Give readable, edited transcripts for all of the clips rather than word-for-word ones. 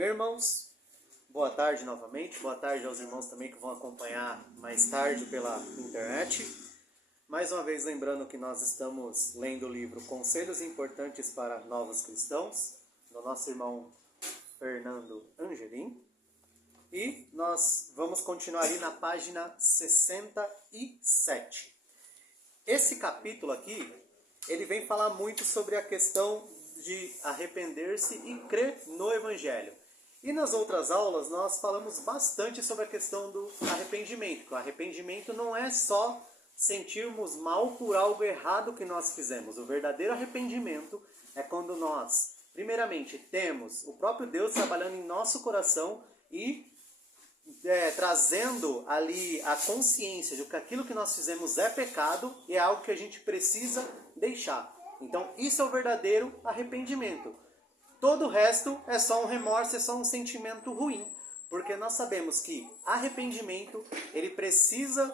Meus irmãos, boa tarde novamente. Boa tarde aos irmãos também que vão acompanhar mais tarde pela internet. Mais uma vez lembrando que nós estamos lendo o livro Conselhos Importantes para Novos Cristãos, do nosso irmão Fernando Angelim. E nós vamos continuar ali na página 67. Esse capítulo aqui, ele vem falar muito sobre a questão de arrepender-se e crer no Evangelho. E nas outras aulas nós falamos bastante sobre a questão do arrependimento. Que o arrependimento não é só sentirmos mal por algo errado que nós fizemos. O verdadeiro arrependimento é quando nós, primeiramente, temos o próprio Deus trabalhando em nosso coração e trazendo ali a consciência de que aquilo que nós fizemos é pecado e é algo que a gente precisa deixar. Então, isso é o verdadeiro arrependimento. Todo o resto é só um remorso, é só um sentimento ruim. Porque nós sabemos que arrependimento, ele precisa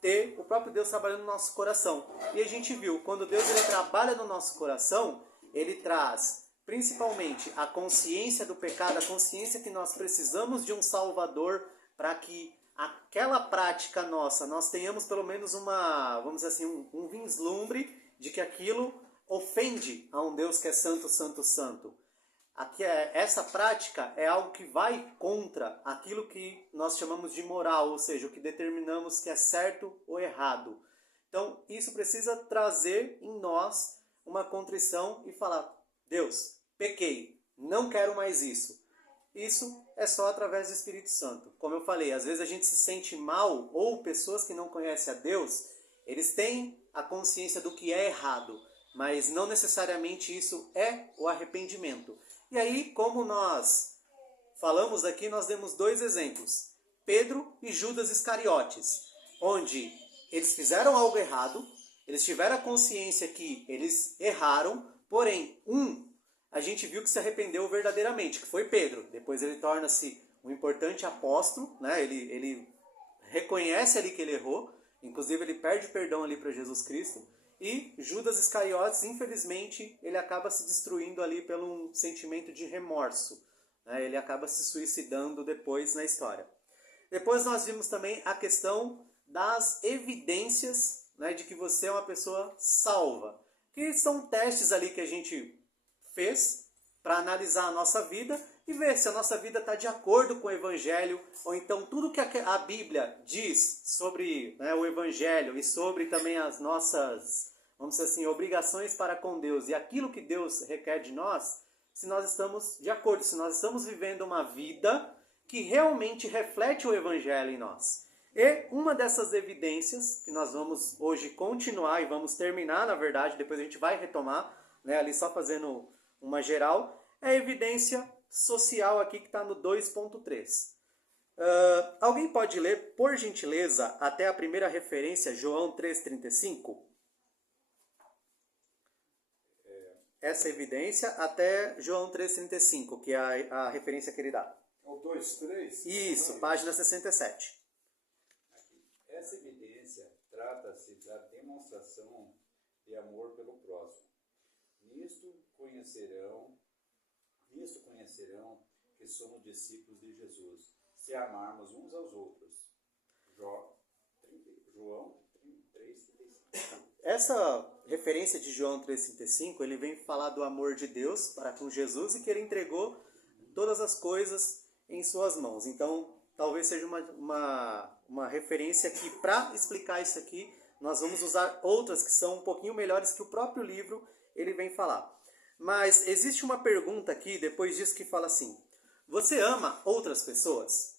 ter o próprio Deus trabalhando no nosso coração. E a gente viu, quando Deus ele trabalha no nosso coração, ele traz principalmente a consciência do pecado, a consciência que nós precisamos de um Salvador para que aquela prática nossa, nós tenhamos pelo menos vamos dizer assim, um vislumbre de que aquilo ofende a um Deus que é santo, santo, santo. Essa prática é algo que vai contra aquilo que nós chamamos de moral, ou seja, o que determinamos que é certo ou errado. Então, isso precisa trazer em nós uma contrição e falar: Deus, pequei, não quero mais isso. Isso é só através do Espírito Santo. Como eu falei, às vezes a gente se sente mal, ou pessoas que não conhecem a Deus, eles têm a consciência do que é errado, mas não necessariamente isso é o arrependimento. E aí, como nós falamos aqui, nós demos dois exemplos. Pedro e Judas Iscariotes, onde eles fizeram algo errado, eles tiveram a consciência que eles erraram, porém, a gente viu que se arrependeu verdadeiramente, que foi Pedro. Depois ele torna-se um importante apóstolo, né? Ele reconhece ali que ele errou, inclusive ele pede perdão ali para Jesus Cristo. E Judas Iscariotes, infelizmente, ele acaba se destruindo ali pelo um sentimento de remorso. Né? Ele acaba se suicidando depois na história. Depois nós vimos também a questão das evidências, né, de que você é uma pessoa salva. Que são testes ali que a gente fez para analisar a nossa vida e ver se a nossa vida está de acordo com o Evangelho, ou então tudo que a Bíblia diz sobre, né, o Evangelho e sobre também as nossas, vamos dizer assim, obrigações para com Deus e aquilo que Deus requer de nós, se nós estamos de acordo, se nós estamos vivendo uma vida que realmente reflete o Evangelho em nós. E uma dessas evidências, que nós vamos hoje continuar e vamos terminar, na verdade, depois a gente vai retomar, né, ali só fazendo uma geral, é a evidência social aqui que está no 2.3. Alguém pode ler, por gentileza, até a primeira referência, João 3,35? Essa evidência até João 3,35, que é a referência que ele dá. O 2,3? Isso, página 67. Aqui. Essa evidência trata-se da demonstração de amor pelo próximo. Nisto conhecerão que somos discípulos de Jesus, se amarmos uns aos outros. João 3,35. Essa referência de João 3,35, ele vem falar do amor de Deus para com Jesus e que ele entregou todas as coisas em suas mãos. Então, talvez seja uma referência que, para explicar isso aqui, nós vamos usar outras que são um pouquinho melhores que o próprio livro ele vem falar. Mas existe uma pergunta aqui, depois disso, que fala assim: você ama outras pessoas?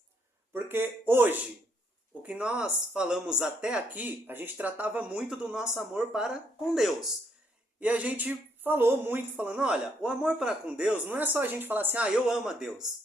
Porque hoje, o que nós falamos até aqui, a gente tratava muito do nosso amor para com Deus. E a gente falou muito, falando, olha, o amor para com Deus não é só a gente falar assim, eu amo a Deus.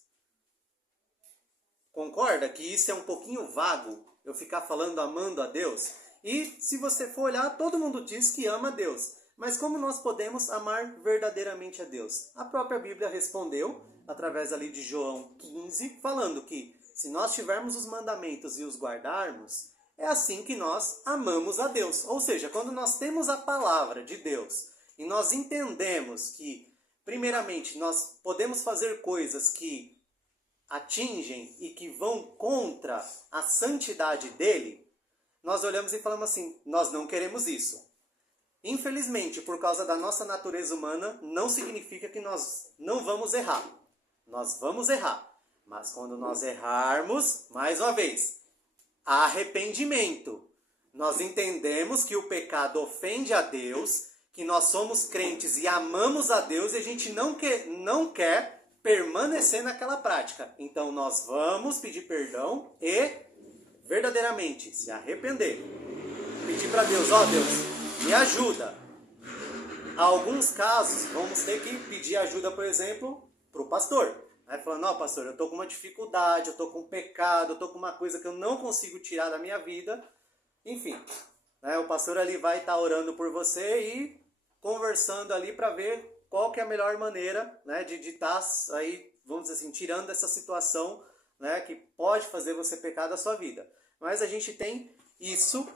Concorda que isso é um pouquinho vago, eu ficar falando amando a Deus? E se você for olhar, todo mundo diz que ama a Deus. Mas como nós podemos amar verdadeiramente a Deus? A própria Bíblia respondeu, através ali de João 15, falando que se nós tivermos os mandamentos e os guardarmos, é assim que nós amamos a Deus. Ou seja, quando nós temos a palavra de Deus e nós entendemos que, primeiramente, nós podemos fazer coisas que atingem e que vão contra a santidade dele, nós olhamos e falamos assim, nós não queremos isso. Infelizmente, por causa da nossa natureza humana, não significa que nós não vamos errar. Nós vamos errar. Mas quando nós errarmos, mais uma vez, arrependimento. Nós entendemos que o pecado ofende a Deus, que nós somos crentes e amamos a Deus e a gente não quer permanecer naquela prática. Então nós vamos pedir perdão e verdadeiramente se arrepender. Pedir para Deus, ó Deus, me ajuda. Em alguns casos, vamos ter que pedir ajuda, por exemplo, para o pastor. Aí falando, não, pastor, eu estou com uma dificuldade, eu estou com um pecado, eu estou com uma coisa que eu não consigo tirar da minha vida. Enfim, né, o pastor ali vai estar orando por você e conversando ali para ver qual que é a melhor maneira, né, de estar aí, vamos dizer assim, tirando essa situação, né, que pode fazer você pecar da sua vida. Mas a gente tem isso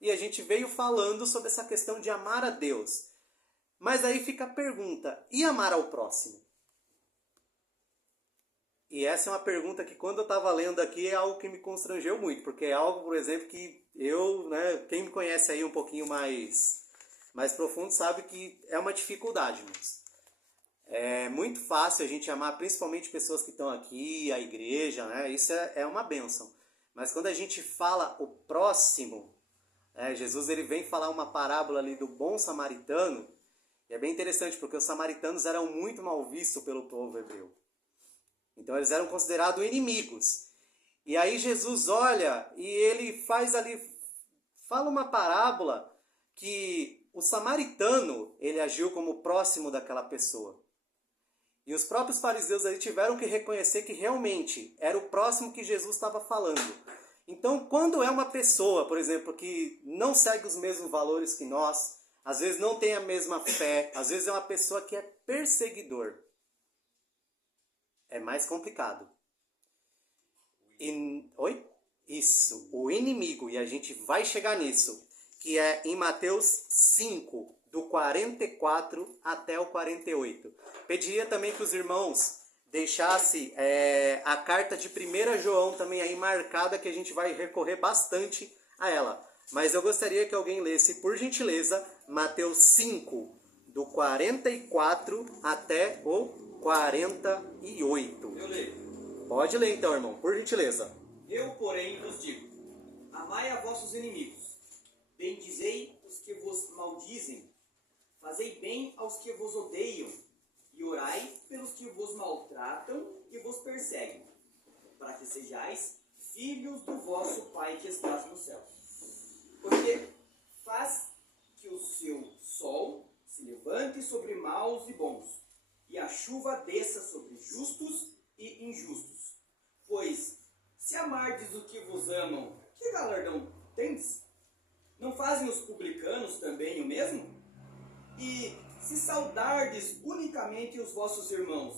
e a gente veio falando sobre essa questão de amar a Deus. Mas aí fica a pergunta, e amar ao próximo? E essa é uma pergunta que quando eu estava lendo aqui é algo que me constrangeu muito, porque é algo, por exemplo, que eu, né, quem me conhece aí um pouquinho mais profundo sabe que é uma dificuldade, mas é muito fácil a gente amar principalmente pessoas que estão aqui, a igreja, né, isso é uma bênção. Mas quando a gente fala o próximo, Jesus ele vem falar uma parábola ali do bom samaritano, e é bem interessante porque os samaritanos eram muito mal vistos pelo povo hebreu. Então eles eram considerados inimigos. E aí Jesus olha e ele faz ali, fala uma parábola que o samaritano, ele agiu como próximo daquela pessoa. E os próprios fariseus ali tiveram que reconhecer que realmente era o próximo que Jesus estava falando. Então quando é uma pessoa, por exemplo, que não segue os mesmos valores que nós, às vezes não tem a mesma fé, às vezes é uma pessoa que é perseguidor, é mais complicado. Oi? Isso, o inimigo, e a gente vai chegar nisso, que é em Mateus 5, do 44 até o 48. Pediria também que os irmãos deixassem a carta de 1 João também aí marcada, que a gente vai recorrer bastante a ela. Mas eu gostaria que alguém lesse, por gentileza, Mateus 5, do 44 até o 48. Eu leio. Pode ler então, irmão, por gentileza. Eu, porém, vos digo, amai a vossos inimigos, bendizei os que vos maldizem, fazei bem aos que vos odeiam, e orai pelos que vos maltratam e vos perseguem, para que sejais filhos do vosso Pai que estás no céu. Porque faz que o seu sol se levante sobre maus e bons, e a chuva desça sobre justos e injustos. Pois, se amardes o que vos amam, que galardão tendes? Não fazem os publicanos também o mesmo? E se saudardes unicamente os vossos irmãos,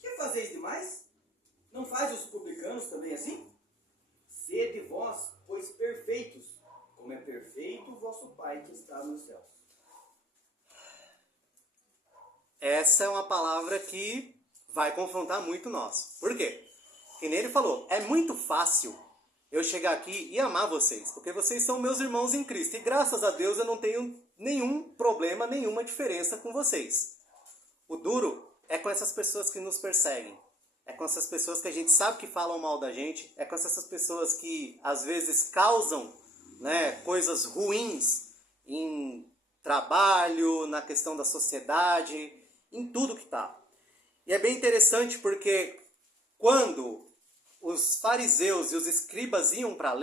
que fazeis demais? Não fazem os publicanos também assim? Sede vós, pois perfeitos, como é perfeito o vosso Pai que está nos céus. Essa é uma palavra que vai confrontar muito nós. Por quê? Que nem ele falou, é muito fácil eu chegar aqui e amar vocês, porque vocês são meus irmãos em Cristo. E graças a Deus eu não tenho nenhum problema, nenhuma diferença com vocês. O duro é com essas pessoas que nos perseguem. É com essas pessoas que a gente sabe que falam mal da gente. É com essas pessoas que às vezes causam, né, coisas ruins em trabalho, na questão da sociedade, em tudo que está. E é bem interessante porque quando os fariseus e os escribas iam para a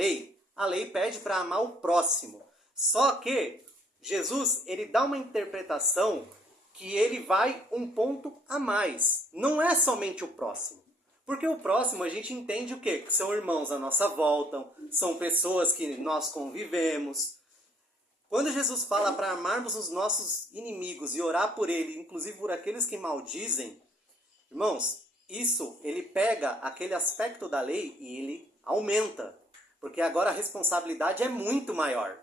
lei pede para amar o próximo. Só que Jesus, ele dá uma interpretação que ele vai um ponto a mais. Não é somente o próximo. Porque o próximo a gente entende o quê? Que são irmãos à nossa volta, são pessoas que nós convivemos. Quando Jesus fala para amarmos os nossos inimigos e orar por eles, inclusive por aqueles que maldizem, irmãos, isso ele pega aquele aspecto da lei e ele aumenta. Porque agora a responsabilidade é muito maior.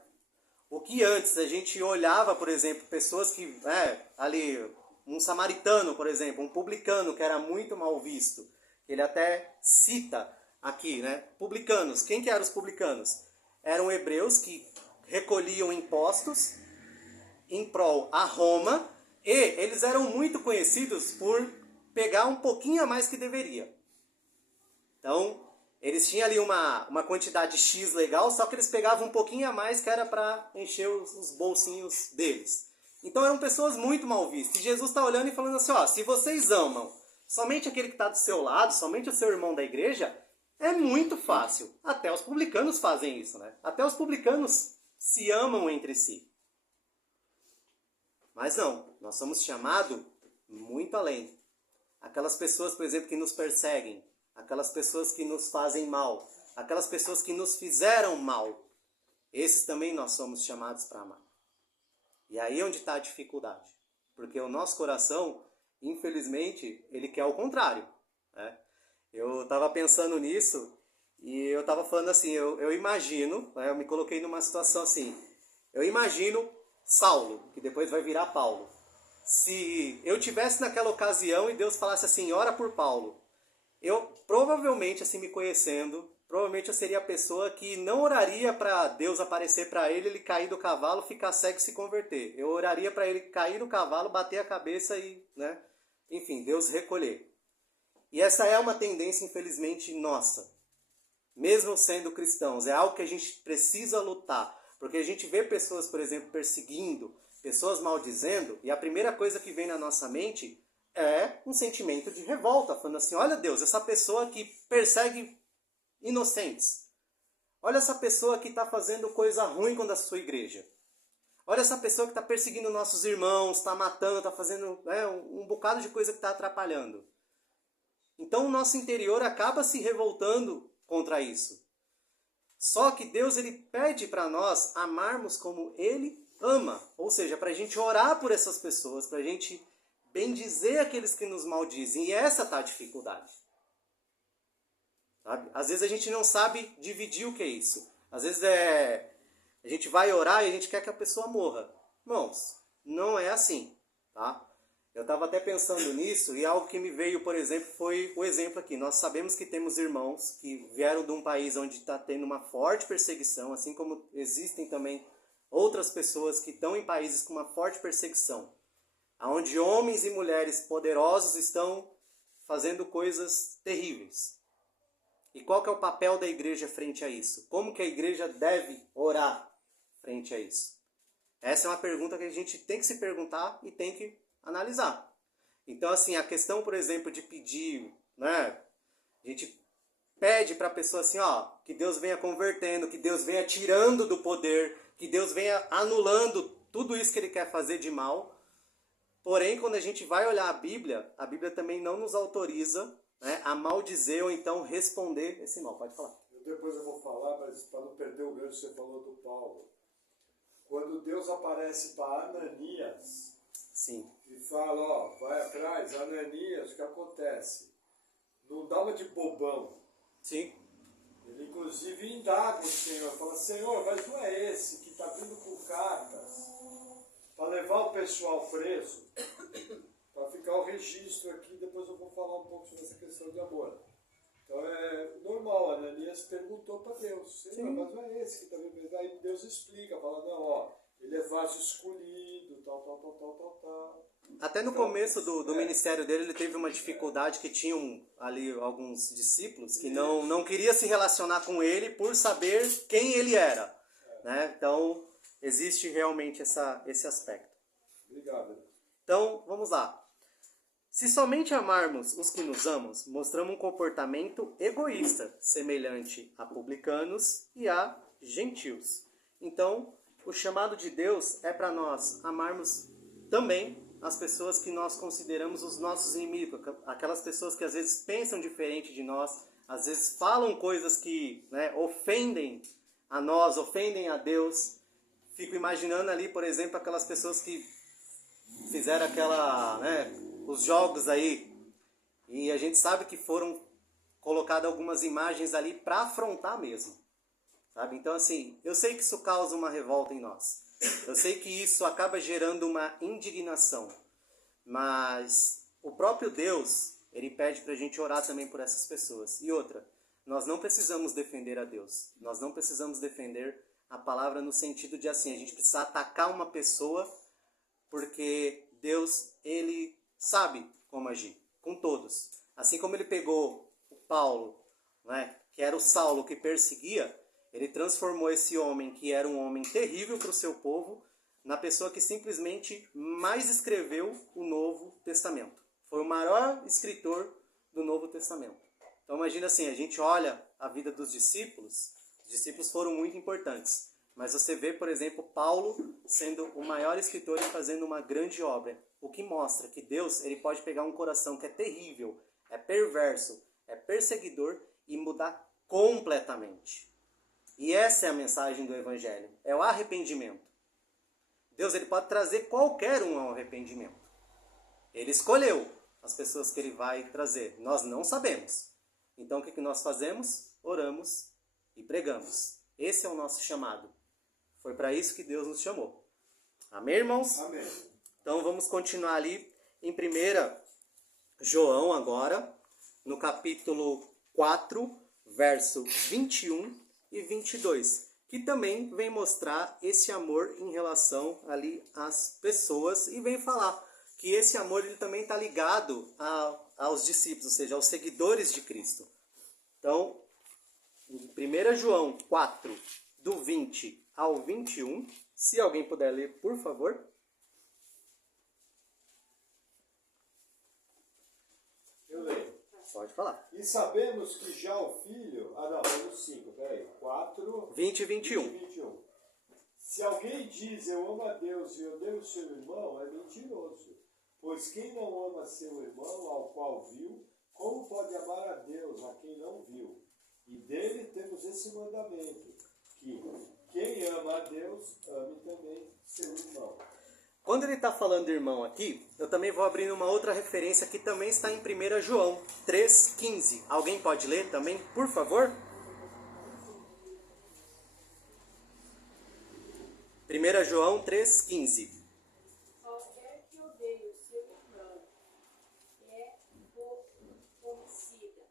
O que antes a gente olhava, por exemplo, pessoas que, ali, um samaritano, por exemplo, um publicano que era muito mal visto, Ele até cita aqui, né? Publicanos. Quem que eram os publicanos? Eram hebreus que recolhiam impostos em prol a Roma, e eles eram muito conhecidos por pegar um pouquinho a mais que deveria. Então, eles tinham ali uma quantidade X legal, só que eles pegavam um pouquinho a mais que era para encher os bolsinhos deles. Então eram pessoas muito mal vistas. E Jesus está olhando e falando assim, ó, se vocês amam somente aquele que está do seu lado, somente o seu irmão da igreja, é muito fácil. Até os publicanos fazem isso, né? Até os publicanos se amam entre si. Mas não, nós somos chamados muito além. Aquelas pessoas, por exemplo, que nos perseguem, aquelas pessoas que nos fazem mal, aquelas pessoas que nos fizeram mal, esses também nós somos chamados para amar. E aí é onde está a dificuldade. Porque o nosso coração, infelizmente, ele quer o contrário, né? Eu estava pensando nisso e eu estava falando assim, eu imagino, né, eu me coloquei numa situação assim, eu imagino Saulo, que depois vai virar Paulo. Se eu tivesse naquela ocasião e Deus falasse assim, ora por Paulo, eu provavelmente, assim me conhecendo, provavelmente eu seria a pessoa que não oraria para Deus aparecer para ele, ele cair do cavalo, ficar cego e se converter. Eu oraria para ele cair do cavalo, bater a cabeça e, né, enfim, Deus recolher. E essa é uma tendência, infelizmente, nossa. Mesmo sendo cristãos, é algo que a gente precisa lutar. Porque a gente vê pessoas, por exemplo, perseguindo, pessoas maldizendo, e a primeira coisa que vem na nossa mente é um sentimento de revolta, falando assim, olha Deus, essa pessoa que persegue inocentes. Olha essa pessoa que está fazendo coisa ruim com a sua igreja. Olha essa pessoa que está perseguindo nossos irmãos, está matando, está fazendo um bocado de coisa que está atrapalhando. Então o nosso interior acaba se revoltando contra isso. Só que Deus ele pede para nós amarmos como Ele ama. Ou seja, para a gente orar por essas pessoas, para a gente bendizer aqueles que nos maldizem. E essa está a dificuldade. Sabe? Às vezes a gente não sabe dividir o que é isso. Às vezes a gente vai orar e a gente quer que a pessoa morra. Irmãos, não é assim. Tá? Eu estava até pensando nisso e algo que me veio, por exemplo, foi o exemplo aqui. Nós sabemos que temos irmãos que vieram de um país onde está tendo uma forte perseguição, assim como existem também outras pessoas que estão em países com uma forte perseguição, onde homens e mulheres poderosos estão fazendo coisas terríveis. E qual que é o papel da igreja frente a isso? Como que a igreja deve orar frente a isso? Essa é uma pergunta que a gente tem que se perguntar e tem que analisar. Então, assim, a questão, por exemplo, de pedir, né? A gente pede para a pessoa assim, ó, que Deus venha convertendo, que Deus venha tirando do poder, que Deus venha anulando tudo isso que Ele quer fazer de mal. Porém, quando a gente vai olhar a Bíblia também não nos autoriza, né, a maldizer ou então responder esse mal. Pode falar. Depois eu vou falar, mas para não perder o gancho, você falou do Paulo. Quando Deus aparece para Ananias, sim, e fala, ó, vai atrás, Ananias, o que acontece? Não dá uma de bobão. sim, Ele inclusive indaga o Senhor, fala, Senhor, mas não é esse que está vindo com cartas para levar o pessoal preso, para ficar o registro aqui, depois eu vou falar um pouco sobre essa questão de amor. Então é normal, Ananias perguntou para Deus, Senhor, mas não é esse que está vindo preso. Aí Deus explica, fala, não, ó, ele é vaso escolhido, tal. Até no começo do ministério dele, ele teve uma dificuldade que tinham ali alguns discípulos que não queriam se relacionar com ele por saber quem ele era. Né? Então, existe realmente esse aspecto. Obrigado. Então, vamos lá. Se somente amarmos os que nos amam, mostramos um comportamento egoísta, semelhante a publicanos e a gentios. Então, o chamado de Deus é para nós amarmos também as pessoas que nós consideramos os nossos inimigos, aquelas pessoas que às vezes pensam diferente de nós, às vezes falam coisas que, né, ofendem a nós, ofendem a Deus. Fico imaginando ali, por exemplo, aquelas pessoas que fizeram os jogos aí, e a gente sabe que foram colocadas algumas imagens ali para afrontar mesmo. Sabe? Então, assim, eu sei que isso causa uma revolta em nós. Eu sei que isso acaba gerando uma indignação. Mas o próprio Deus, ele pede para a gente orar também por essas pessoas. E outra, nós não precisamos defender a Deus. Nós não precisamos defender a palavra no sentido de assim, a gente precisa atacar uma pessoa porque Deus, ele sabe como agir com todos. Assim como ele pegou o Paulo, né, que era o Saulo que perseguia, ele transformou esse homem, que era um homem terrível para o seu povo, na pessoa que simplesmente mais escreveu o Novo Testamento. Foi o maior escritor do Novo Testamento. Então imagina assim, a gente olha a vida dos discípulos, os discípulos foram muito importantes. Mas você vê, por exemplo, Paulo sendo o maior escritor e fazendo uma grande obra. O que mostra que Deus, ele pode pegar um coração que é terrível, é perverso, é perseguidor e mudar completamente. E essa é a mensagem do Evangelho, é o arrependimento. Deus, ele pode trazer qualquer um ao arrependimento. Ele escolheu as pessoas que ele vai trazer. Nós não sabemos. Então o que nós fazemos? Oramos e pregamos. Esse é o nosso chamado. Foi para isso que Deus nos chamou. Amém, irmãos? Amém. Então vamos continuar ali em 1 João agora, no capítulo 4, verso 21 e 22, que também vem mostrar esse amor em relação ali às pessoas e vem falar que esse amor ele também está ligado aos discípulos, ou seja, aos seguidores de Cristo. Então, em 1 João 4, do 20 ao 21, se alguém puder ler, por favor. Eu leio. Pode falar. E sabemos que já o Filho... Ah, não, vamos 5, peraí. 4... 20 e 21. 20 e 21. Se alguém diz eu amo a Deus e odeio o seu irmão, é mentiroso. Pois quem não ama seu irmão, ao qual viu, como pode amar a Deus, a quem não viu? E dele temos esse mandamento, que quem ama a Deus, ame também seu irmão. Quando ele está falando de irmão aqui, eu também vou abrindo uma outra referência que também está em 1 João 3,15. Alguém pode ler também, por favor? 1 João 3,15. Qualquer que odeie o seu irmão é homicida.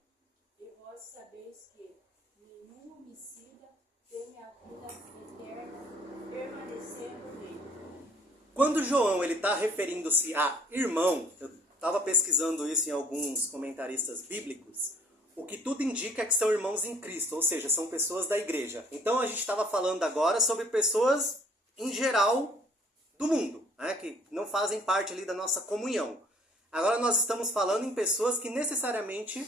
E vós sabeis que nenhum homicida tem a vida eterna permanecendo nele. Quando João ele está referindo-se a irmão, eu estava pesquisando isso em alguns comentaristas bíblicos, o que tudo indica é que são irmãos em Cristo, ou seja, são pessoas da igreja. Então a gente estava falando agora sobre pessoas em geral do mundo, né, que não fazem parte ali da nossa comunhão. Agora nós estamos falando em pessoas que necessariamente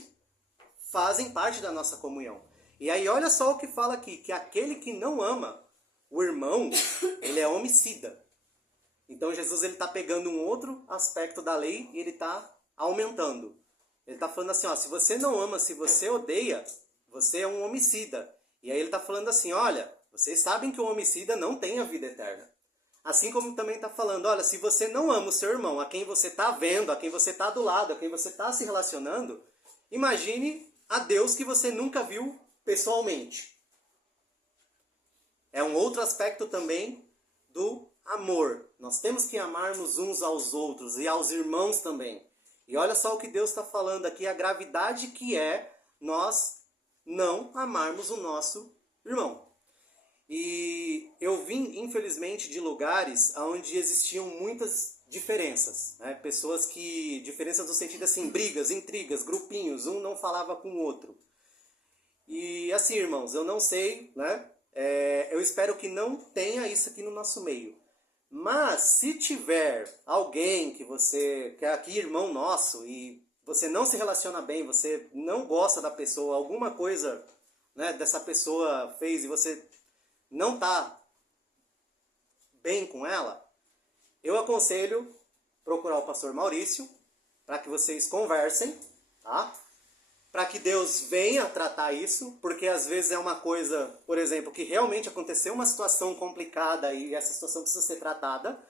fazem parte da nossa comunhão. E aí olha só o que fala aqui, que aquele que não ama o irmão, ele é homicida. Então Jesus ele está pegando um outro aspecto da lei e ele está aumentando. Ele está falando assim, ó, se você não ama, se você odeia, você é um homicida. E aí ele está falando assim, olha, vocês sabem que o homicida não tem a vida eterna. Assim como também está falando, olha, se você não ama o seu irmão, a quem você está vendo, a quem você está do lado, a quem você está se relacionando, imagine a Deus que você nunca viu pessoalmente. É um outro aspecto também do amor. Nós temos que amarmos uns aos outros e aos irmãos também. E olha só o que Deus está falando aqui, a gravidade que é nós não amarmos o nosso irmão. E eu vim, infelizmente, de lugares onde existiam muitas diferenças. Né? Pessoas que... Diferenças no sentido assim, brigas, intrigas, grupinhos, um não falava com o outro. E assim, irmãos, eu não sei, né? Eu espero que não tenha isso aqui no nosso meio. Mas se tiver alguém que é aqui irmão nosso e você não se relaciona bem, você não gosta da pessoa, alguma coisa, né, dessa pessoa fez e você não está bem com ela, eu aconselho procurar o pastor Maurício para que vocês conversem, tá? Para que Deus venha tratar isso, porque às vezes é uma coisa, por exemplo, que realmente aconteceu uma situação complicada e essa situação precisa ser tratada,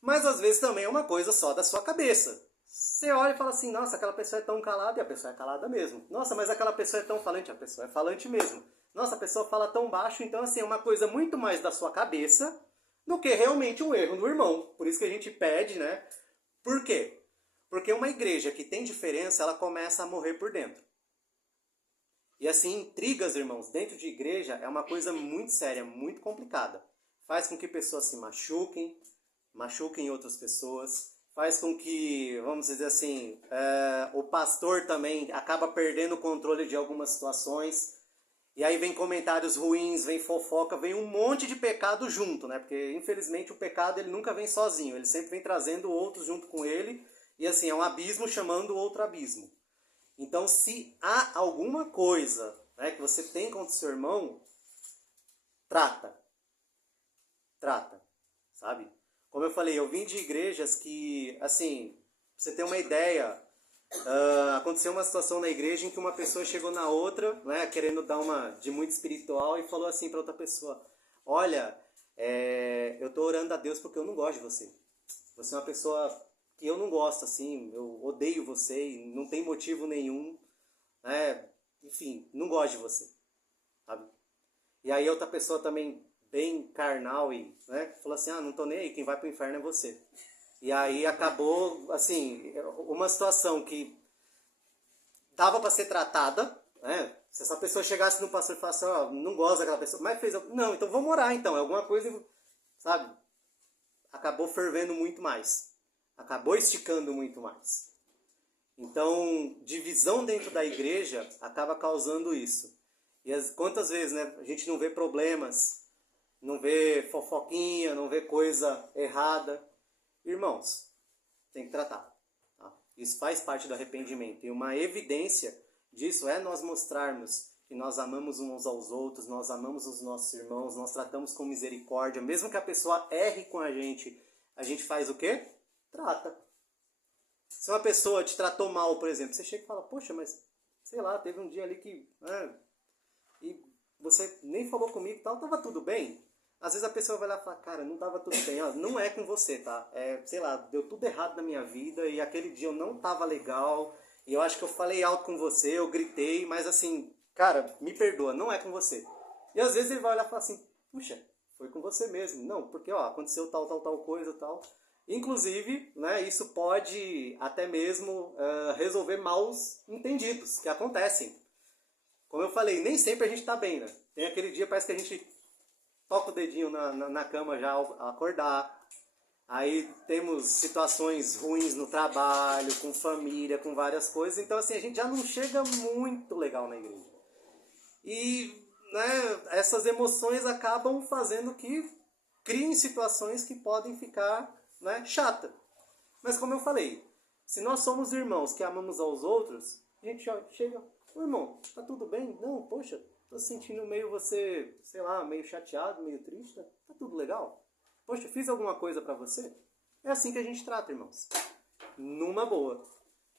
mas às vezes também é uma coisa só da sua cabeça. Você olha e fala assim, nossa, aquela pessoa é tão calada, e a pessoa é calada mesmo. Nossa, mas aquela pessoa é tão falante, a pessoa é falante mesmo. Nossa, a pessoa fala tão baixo, então assim, é uma coisa muito mais da sua cabeça do que realmente um erro do irmão. Por isso que a gente pede, né? Por quê? Porque uma igreja que tem diferença, ela começa a morrer por dentro. E assim, intrigas, irmãos, dentro de igreja é uma coisa muito séria, muito complicada. Faz com que pessoas se machuquem outras pessoas, faz com que, vamos dizer assim, o pastor também acaba perdendo o controle de algumas situações. E aí vem comentários ruins, vem fofoca, vem um monte de pecado junto, né? Porque infelizmente o pecado ele nunca vem sozinho, ele sempre vem trazendo outros junto com ele. E assim, é um abismo chamando outro abismo. Então, se há alguma coisa, né, que você tem contra o seu irmão, trata, sabe? Como eu falei, eu vim de igrejas que, assim, pra você ter uma ideia, aconteceu uma situação na igreja em que uma pessoa chegou na outra, né, querendo dar uma de muito espiritual e falou assim para outra pessoa: olha, eu tô orando a Deus porque eu não gosto de você. Você é uma pessoa que eu não gosto, assim, eu odeio você e não tem motivo nenhum, né? Enfim, não gosto de você, sabe? E aí outra pessoa também, bem carnal, e, né, falou assim: não tô nem aí, quem vai pro inferno é você. E aí acabou, assim, uma situação que dava para ser tratada, né? Se essa pessoa chegasse no pastor e falasse: não gosto daquela pessoa, mas fez... Não, então vamos orar então, é alguma coisa, sabe? Acabou fervendo muito mais. Acabou esticando muito mais. Então, divisão dentro da igreja acaba causando isso. E quantas vezes, né, a gente não vê problemas, não vê fofoquinha, não vê coisa errada. Irmãos, tem que tratar. Tá? Isso faz parte do arrependimento. E uma evidência disso é nós mostrarmos que nós amamos uns aos outros, nós amamos os nossos irmãos, nós tratamos com misericórdia. Mesmo que a pessoa erre com a gente faz o quê? Trata. Se uma pessoa te tratou mal, por exemplo, você chega e fala: poxa, mas sei lá, teve um dia ali que e você nem falou comigo e tal, tava tudo bem? Às vezes a pessoa vai lá e fala: cara, não tava tudo bem, não é com você, tá? Sei lá, deu tudo errado na minha vida e aquele dia eu não tava legal e eu acho que eu falei alto com você, eu gritei, mas assim, cara, me perdoa, não é com você. E às vezes ele vai olhar e falar assim: puxa, foi com você mesmo. Não, porque aconteceu tal coisa, tal. Inclusive, né, isso pode até mesmo resolver maus entendidos que acontecem. Como eu falei, nem sempre a gente está bem, né? Tem aquele dia, parece que a gente toca o dedinho na cama já ao acordar. Aí temos situações ruins no trabalho, com família, com várias coisas. Então, assim, a gente já não chega muito legal na igreja. E, né, essas emoções acabam fazendo que criem situações que podem ficar, né, chata. Mas como eu falei, se nós somos irmãos que amamos aos outros, a gente chega: ô irmão, tá tudo bem? Não, poxa, tô sentindo meio você, sei lá, meio chateado, meio triste, tá tudo legal? Poxa, fiz alguma coisa pra você? É assim que a gente trata, irmãos. Numa boa.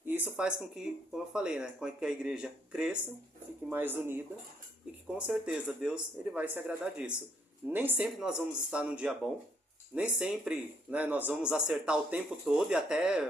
E isso faz com que, como eu falei, né, com que a igreja cresça, fique mais unida e que com certeza Deus ele vai se agradar disso. Nem sempre nós vamos estar num dia bom, nem sempre, né, nós vamos acertar o tempo todo e até,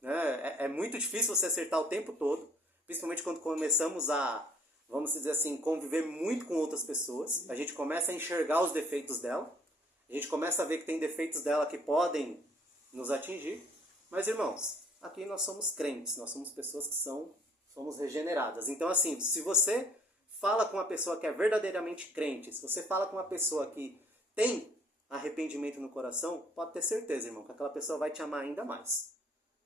né, é muito difícil você acertar o tempo todo, principalmente quando começamos a, vamos dizer assim, conviver muito com outras pessoas. A gente começa a enxergar os defeitos dela, a gente começa a ver que tem defeitos dela que podem nos atingir. Mas, irmãos, aqui nós somos crentes, nós somos pessoas que somos regeneradas. Então, assim, se você fala com uma pessoa que é verdadeiramente crente, se você fala com uma pessoa que tem arrependimento no coração, pode ter certeza, irmão, que aquela pessoa vai te amar ainda mais.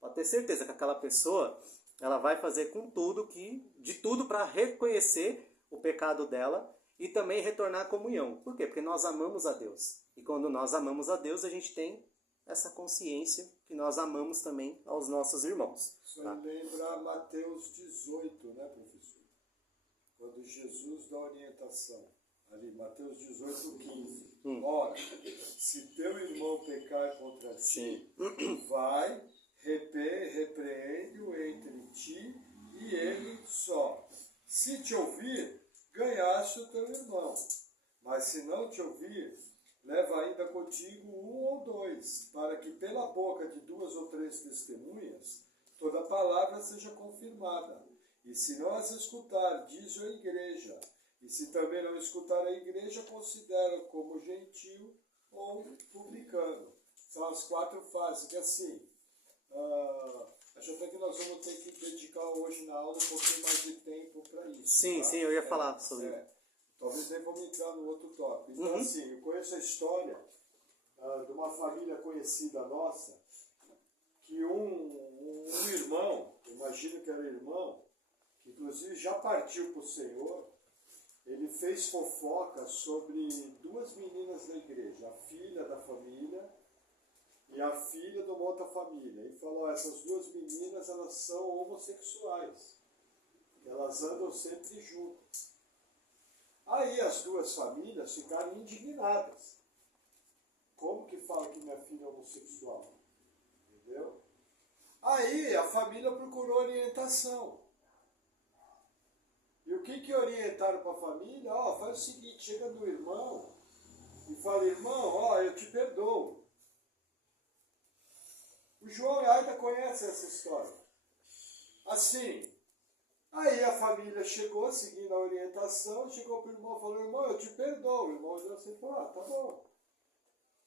Pode ter certeza que aquela pessoa, ela vai fazer de tudo para reconhecer o pecado dela e também retornar à comunhão. Por quê? Porque nós amamos a Deus. E quando nós amamos a Deus, a gente tem essa consciência que nós amamos também aos nossos irmãos. Isso Tá? lembra Mateus 18, né, professor? Quando Jesus dá orientação. Ali, Mateus 18, 15. Ora, se teu irmão pecar contra ti, vai, repreende-o entre ti e ele só. Se te ouvir, ganhaste o teu irmão. Mas se não te ouvir, leva ainda contigo 1 ou 2, para que pela boca de 2 ou 3 testemunhas toda palavra seja confirmada. E se não as escutar, diz a igreja. E se também não escutar a igreja, considera como gentil ou publicano. São as 4 fases que assim, Acho até que nós vamos ter que dedicar hoje na aula um pouquinho mais de tempo para isso. Sim, tá? sim, eu ia falar sobre isso. Talvez nem vamos entrar no outro tópico. Então, Uhum. assim, eu conheço a história de uma família conhecida nossa, que um irmão, imagino que era irmão, que inclusive já partiu para o Senhor, ele fez fofoca sobre duas meninas da igreja, a filha da família e a filha de uma outra família. E falou, essas duas meninas, elas são homossexuais. Elas andam sempre juntas. Aí as duas famílias ficaram indignadas. Como que fala que minha filha é homossexual? Entendeu? Aí a família procurou orientação. E o que orientaram para a família? Ó, faz o seguinte, chega no irmão e fala, irmão, ó, eu te perdoo. O João e a Aida conhecem essa história. Assim, aí a família chegou, seguindo a orientação, chegou para o irmão e falou, irmão, eu te perdoo. O irmão olhou assim e falou, tá bom.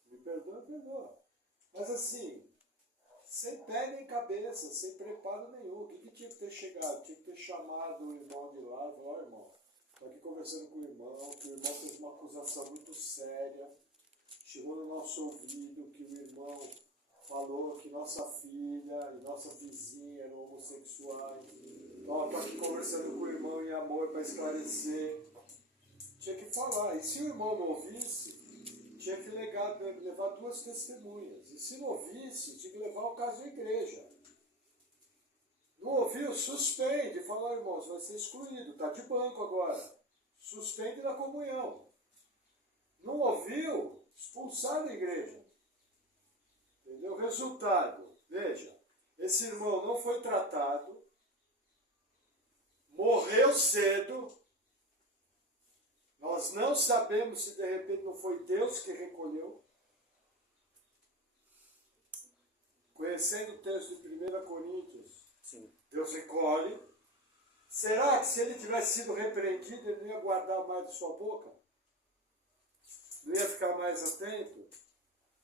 Me perdoa, perdoa. Mas assim, sem pé nem cabeça, sem preparo nenhum. O que tinha que ter chegado? Tinha que ter chamado o irmão de lá e falou, ó irmão, estou aqui conversando com o irmão, que o irmão fez uma acusação muito séria, chegou no nosso ouvido que o irmão falou que nossa filha e nossa vizinha eram homossexuais. Então, estou aqui conversando com o irmão em amor para esclarecer. Tinha que falar. E se o irmão não ouvisse, tinha que levar duas testemunhas. E se não ouvisse, tinha que levar o caso à igreja. Não ouviu? Suspende. Fala, irmão, você vai ser excluído. Está de banco agora. Suspende da comunhão. Não ouviu? Expulsar da igreja. Entendeu? Resultado. Veja, esse irmão não foi tratado, morreu cedo. Nós não sabemos se de repente não foi Deus que recolheu. Conhecendo o texto de 1 Coríntios, sim, Deus recolhe. Será que se ele tivesse sido repreendido, ele não ia guardar mais de sua boca? Não ia ficar mais atento?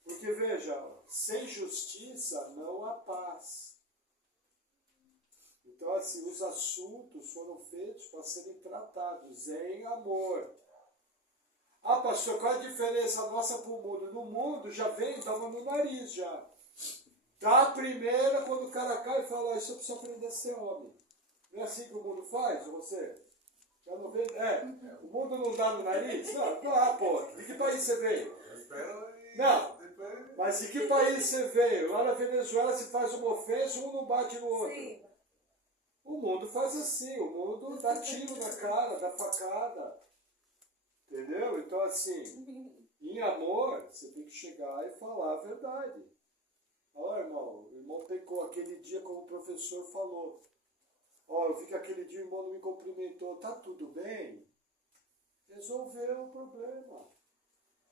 Porque, veja, sem justiça não há paz. Então, assim, os assuntos foram feitos para serem tratados em amor. Ah, pastor, qual é a diferença nossa para o mundo? No mundo já vem, estava no nariz já. Dá a primeira, quando o cara cai, fala, isso eu preciso aprender a ser homem. Não é assim que o mundo faz, você? Já não vê? O mundo não dá no nariz? Não, dá, pô. De que país você veio? Não. Mas de que país você veio? Lá na Venezuela se faz uma ofensa, um não bate no outro. Sim. O mundo faz assim, o mundo dá tiro na cara, dá facada. Entendeu? Então, assim, em amor, você tem que chegar e falar a verdade. Ó, irmão, o irmão pecou aquele dia, como o professor falou. Ó, eu vi que aquele dia o irmão não me cumprimentou. Tá tudo bem? Resolveu o problema.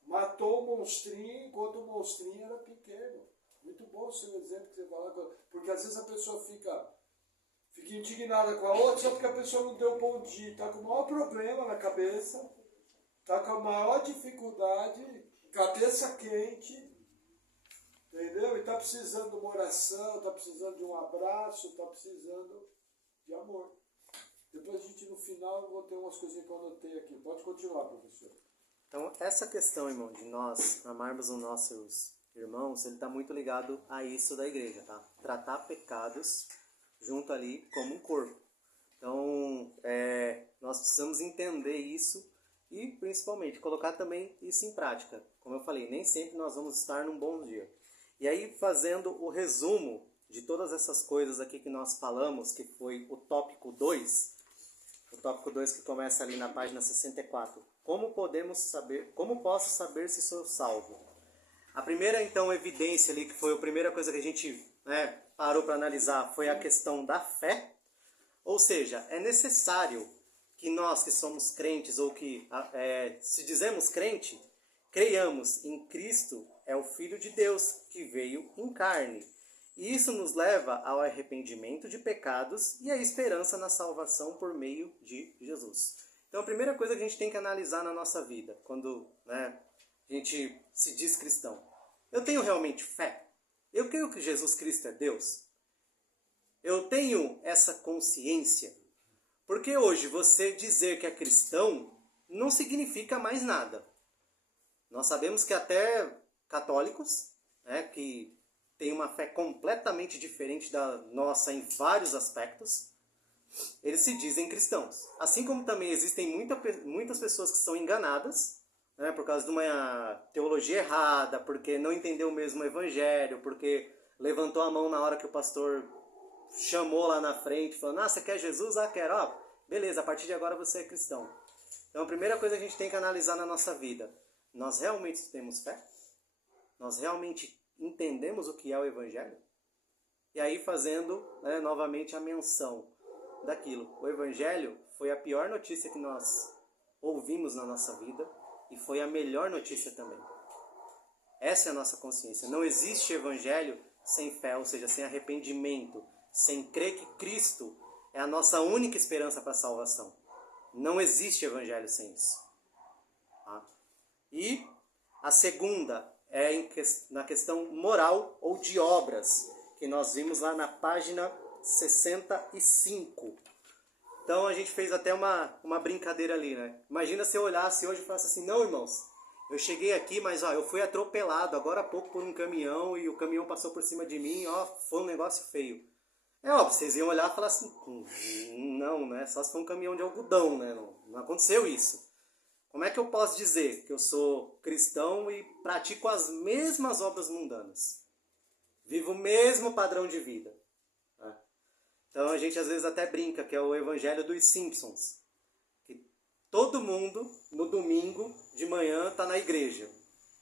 Matou o monstrinho enquanto o monstrinho era pequeno. Muito bom o seu exemplo que você fala. Porque às vezes a pessoa fica indignada com a outra só porque a pessoa não deu bom dia. Está com o maior problema na cabeça. Está com a maior dificuldade. Cabeça quente. Entendeu? E está precisando de uma oração, está precisando de um abraço, está precisando de amor. Depois a gente, no final, eu vou ter umas coisinhas que eu anotei aqui. Pode continuar, professor. Então, essa questão, irmão, de nós amarmos os nossos irmãos, ele está muito ligado a isso da igreja, tá? Tratar pecados junto ali como um corpo. Então, nós precisamos entender isso e, principalmente, colocar também isso em prática. Como eu falei, nem sempre nós vamos estar num bom dia. E aí, fazendo o resumo de todas essas coisas aqui que nós falamos, que foi o tópico 2, o tópico 2 que começa ali na página 64. Como posso saber se sou salvo? A primeira, então, evidência ali, que foi a primeira coisa que a gente parou para analisar, foi a questão da fé. Ou seja, é necessário que nós que somos crentes, ou que se dizemos crente, creiamos em Cristo, é o Filho de Deus que veio em carne. E isso nos leva ao arrependimento de pecados e à esperança na salvação por meio de Jesus. Então a primeira coisa que a gente tem que analisar na nossa vida, quando a gente se diz cristão, eu tenho realmente fé? Eu creio que Jesus Cristo é Deus? Eu tenho essa consciência. Porque hoje você dizer que é cristão não significa mais nada. Nós sabemos que até católicos, né, que têm uma fé completamente diferente da nossa em vários aspectos, eles se dizem cristãos. Assim como também existem muitas pessoas que são enganadas, né, por causa de uma teologia errada, porque não entendeu mesmo o evangelho, porque levantou a mão na hora que o pastor chamou lá na frente, falando, você quer Jesus? Quero. Beleza, a partir de agora você é cristão. Então a primeira coisa que a gente tem que analisar na nossa vida, nós realmente temos fé? Nós realmente entendemos o que é o evangelho? E aí fazendo, né, novamente a menção daquilo. O evangelho foi a pior notícia que nós ouvimos na nossa vida e foi a melhor notícia também. Essa é a nossa consciência. Não existe evangelho sem fé, ou seja, sem arrependimento, sem crer que Cristo é a nossa única esperança para a salvação. Não existe evangelho sem isso. Tá? E a segunda é na questão moral ou de obras, que nós vimos lá na página 65. Então a gente fez até uma brincadeira ali, né? Imagina se eu olhasse hoje e falasse assim, não, irmãos, eu cheguei aqui, mas eu fui atropelado agora há pouco por um caminhão e o caminhão passou por cima de mim, foi um negócio feio. É óbvio, vocês iam olhar e falar assim, não, né? Só se for um caminhão de algodão, né? Não aconteceu isso. Como é que eu posso dizer que eu sou cristão e pratico as mesmas obras mundanas? Vivo o mesmo padrão de vida. Né? Então a gente às vezes até brinca que é o evangelho dos Simpsons. Que todo mundo, no domingo de manhã, está na igreja.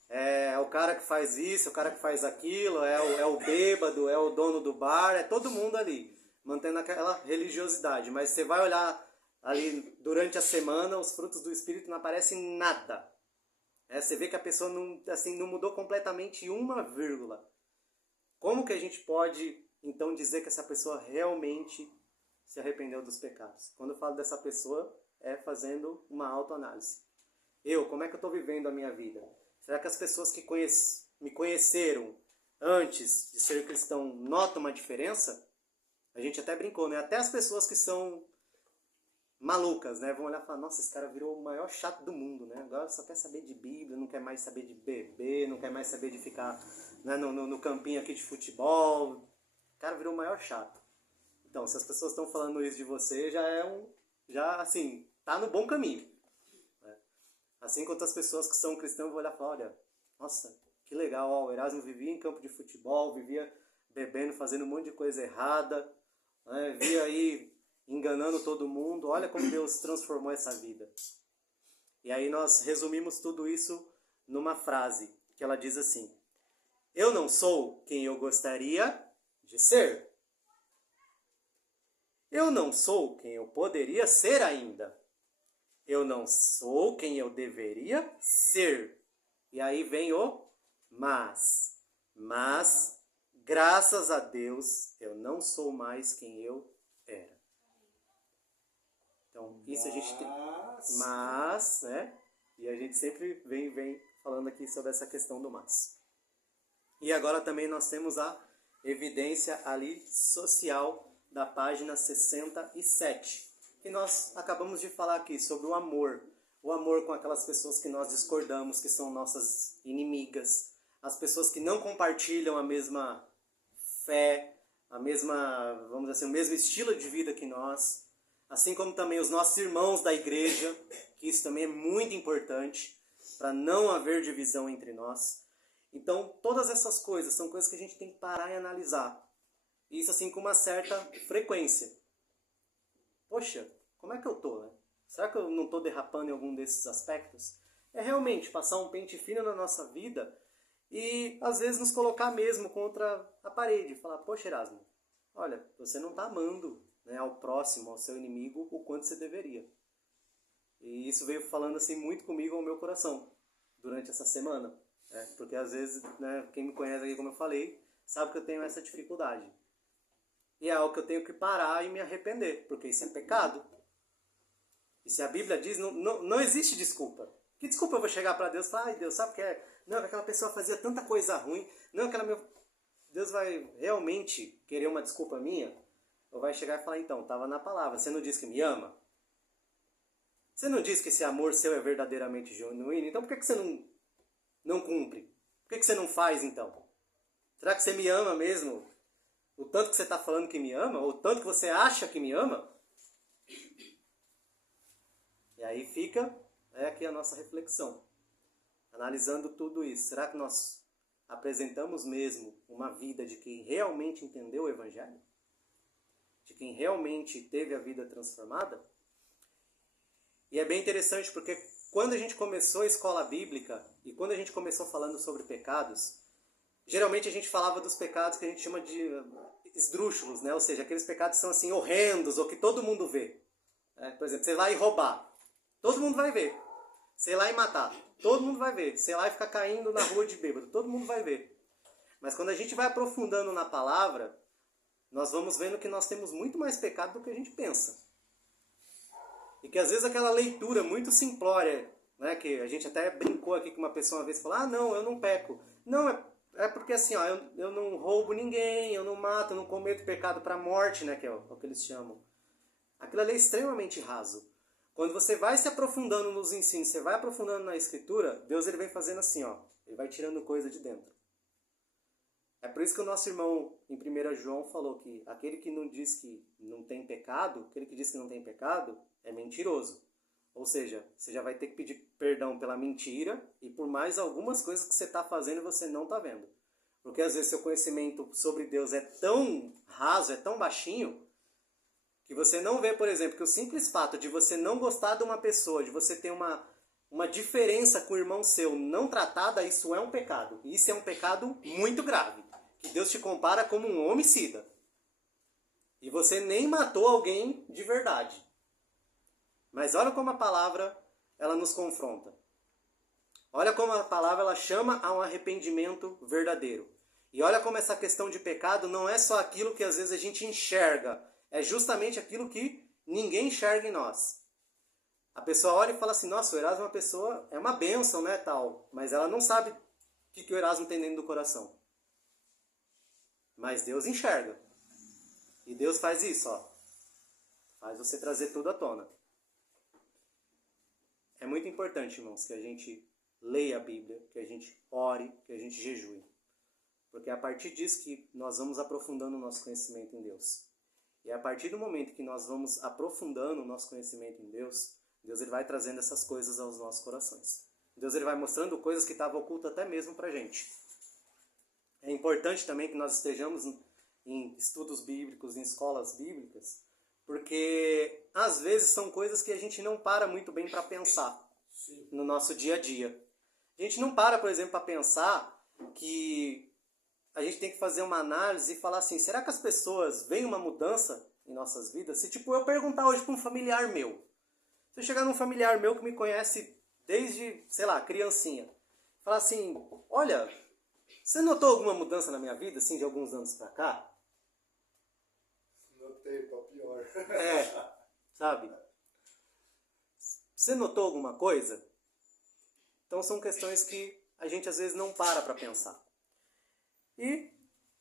É o cara que faz isso, é o cara que faz aquilo, é o bêbado, é o dono do bar, é todo mundo ali, mantendo aquela religiosidade. Mas você vai olhar ali durante a semana, os frutos do Espírito não aparecem nada. Você vê que a pessoa não mudou completamente uma vírgula. Como que a gente pode, então, dizer que essa pessoa realmente se arrependeu dos pecados? Quando eu falo dessa pessoa, é fazendo uma autoanálise. Como é que eu estou vivendo a minha vida? Será que as pessoas que me conheceram antes de ser cristão notam uma diferença? A gente até brincou, né? Até as pessoas que são malucas, né? Vão olhar e falar, nossa, esse cara virou o maior chato do mundo, né? Agora só quer saber de Bíblia, não quer mais saber de beber, não quer mais saber de ficar, né, no campinho aqui de futebol. O cara virou o maior chato. Então, se as pessoas estão falando isso de você, assim, tá no bom caminho. Assim quanto as pessoas que são cristãs vão olhar e falar, olha, nossa, que legal, o Erasmo vivia em campo de futebol, vivia bebendo, fazendo um monte de coisa errada, né? Via aí enganando todo mundo, olha como Deus transformou essa vida. E aí nós resumimos tudo isso numa frase, que ela diz assim, eu não sou quem eu gostaria de ser. Eu não sou quem eu poderia ser ainda. Eu não sou quem eu deveria ser. E aí vem o mas. Mas, graças a Deus, eu não sou mais quem eu era. Então, isso a gente tem. Mas, né? E a gente sempre vem falando aqui sobre essa questão do mas. E agora também nós temos a evidência ali social da página 67. Que nós acabamos de falar aqui sobre o amor com aquelas pessoas que nós discordamos, que são nossas inimigas, as pessoas que não compartilham a mesma fé, a mesma, vamos dizer assim, o mesmo estilo de vida que nós, assim como também os nossos irmãos da igreja, que isso também é muito importante, para não haver divisão entre nós. Então, todas essas coisas são coisas que a gente tem que parar e analisar. Isso assim com uma certa frequência. Poxa, como é que eu tô, né? Será que eu não estou derrapando em algum desses aspectos? É realmente passar um pente fino na nossa vida e às vezes nos colocar mesmo contra a parede. Falar, poxa Erasmo, olha, você não está amando, né, ao próximo, ao seu inimigo, o quanto você deveria. E isso veio falando assim muito comigo ao meu coração durante essa semana. Né? Porque às vezes, né, quem me conhece aqui, como eu falei, sabe que eu tenho essa dificuldade. E é algo que eu tenho que parar e me arrepender, porque isso é pecado. E se a Bíblia diz, não existe desculpa. Que desculpa eu vou chegar para Deus e falar, ai Deus, sabe o que é? Não, aquela pessoa fazia tanta coisa ruim. Não, Deus vai realmente querer uma desculpa minha? ou vai chegar e falar, então, estava na palavra, você não disse que me ama? Você não disse que esse amor seu é verdadeiramente genuíno? Então por que você não cumpre? Por que você não faz, então? Será que você me ama mesmo? O tanto que você está falando que me ama? Ou o tanto que você acha que me ama? E aí fica aqui a nossa reflexão. Analisando tudo isso, será que nós apresentamos mesmo uma vida de quem realmente entendeu o Evangelho? De quem realmente teve a vida transformada? E é bem interessante porque quando a gente começou a escola bíblica e quando a gente começou falando sobre pecados, geralmente a gente falava dos pecados que a gente chama de esdrúxulos, né? Ou seja, aqueles pecados que são assim horrendos ou que todo mundo vê. Por exemplo, sei lá e roubar. Todo mundo vai ver. Sei lá e matar. Todo mundo vai ver. Sei lá e ficar caindo na rua de bêbado. Todo mundo vai ver. Mas quando a gente vai aprofundando na palavra, nós vamos vendo que nós temos muito mais pecado do que a gente pensa. E que às vezes aquela leitura muito simplória, né, que a gente até brincou aqui com uma pessoa uma vez, falou, não, eu não peco. Não, é porque assim, ó, eu não roubo ninguém, eu não mato, eu não cometo pecado para a morte, né, que é o que eles chamam. Aquilo ali é extremamente raso. Quando você vai se aprofundando nos ensinos, você vai aprofundando na Escritura, Deus ele vem fazendo assim, ó, ele vai tirando coisa de dentro. É por isso que o nosso irmão, em 1 João, falou que aquele que não diz que não tem pecado, aquele que diz que não tem pecado, é mentiroso. Ou seja, você já vai ter que pedir perdão pela mentira e por mais algumas coisas que você está fazendo e você não está vendo. Porque às vezes seu conhecimento sobre Deus é tão raso, é tão baixinho, que você não vê, por exemplo, que o simples fato de você não gostar de uma pessoa, de você ter uma diferença com o irmão seu não tratada, isso é um pecado. E isso é um pecado muito grave. Que Deus te compara como um homicida. E você nem matou alguém de verdade. Mas olha como a palavra ela nos confronta. Olha como a palavra ela chama a um arrependimento verdadeiro. E olha como essa questão de pecado não é só aquilo que às vezes a gente enxerga. É justamente aquilo que ninguém enxerga em nós. A pessoa olha e fala assim, nossa, o Erasmo é uma pessoa, é uma bênção, né, tal. Mas ela não sabe o que o Erasmo tem dentro do coração. Mas Deus enxerga. E Deus faz isso, ó. Faz você trazer tudo à tona. É muito importante, irmãos, que a gente leia a Bíblia, que a gente ore, que a gente jejue. Porque é a partir disso que nós vamos aprofundando o nosso conhecimento em Deus. E é a partir do momento que nós vamos aprofundando o nosso conhecimento em Deus, Deus ele vai trazendo essas coisas aos nossos corações. Deus ele vai mostrando coisas que estavam ocultas até mesmo pra gente. É importante também que nós estejamos em estudos bíblicos, em escolas bíblicas, porque às vezes são coisas que a gente não para muito bem para pensar no nosso dia a dia. A gente não para, por exemplo, para pensar que a gente tem que fazer uma análise e falar assim, será que as pessoas veem uma mudança em nossas vidas? Se tipo eu perguntar hoje para um familiar meu, se eu chegar num familiar meu que me conhece desde, sei lá, criancinha, falar assim, olha, você notou alguma mudança na minha vida, assim, de alguns anos pra cá? Notei, pra pior. Sabe? Você notou alguma coisa? Então são questões que a gente às vezes não para pensar. E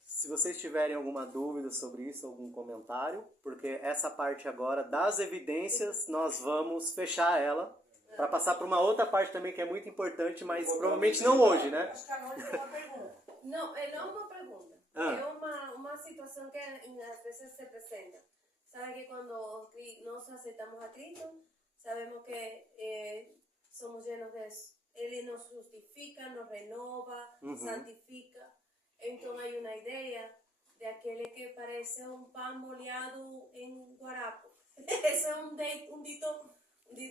se vocês tiverem alguma dúvida sobre isso, algum comentário, porque essa parte agora das evidências, nós vamos fechar ela para passar para uma outra parte também que é muito importante, mas provavelmente não hoje, né? Acho que a Carol tem uma pergunta. Não, não uma pergunta. Ah. É uma situação que às vezes se apresenta. Sabe que quando nós aceitamos a Cristo, sabemos que somos llenos de eso. Ele nos justifica, nos renova, santifica. Então há uma ideia de aquele que parece um pão molhado em guarapo. Esse é um dito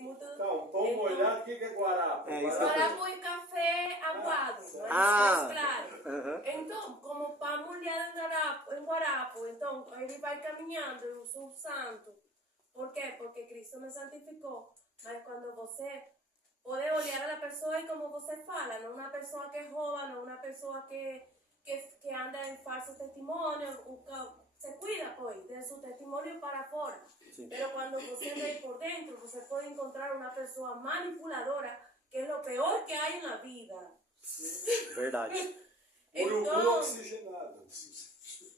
muito... Não, pão molhado, o que é guarapo? É isso. Guarapo é café aguado, Ah. mais claro. Então, como pão molhado em guarapo, então ele vai caminhando, eu sou santo. Por quê? Porque Cristo me santificou. Mas quando você pode olhar a pessoa e como você fala, não uma pessoa que rouba, não uma pessoa que anda em falso testemunho, se cuida, pues, de su testimonio para fora. Sim. Pero cuando você ve por dentro, você pode encontrar uma pessoa manipuladora, que é o pior que há na vida. Verdade. Urubu Então, oxigenado.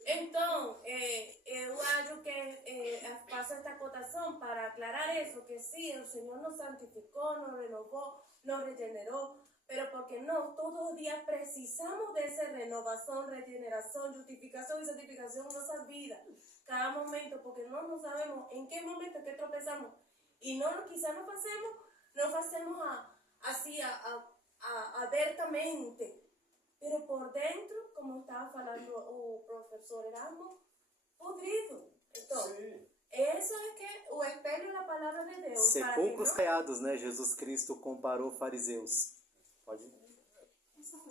então eu acho que faço esta cotação para aclarar isso, que sim, o Senhor nos santificou, nos renovou, nos regenerou, pero porque nós todos os dias precisamos dessa renovação, regeneração, justificação e santificação em nossa vida. Cada momento, porque nós não sabemos em que momento que tropeçamos. E nós quizás não fazemos assim abertamente. Pero por dentro, como estava falando o professor Erasmo, podrido. Então, Sim. isso é que o espelho da palavra de Deus. Sepulcros caiados, né? Jesus Cristo comparou fariseus. Pode?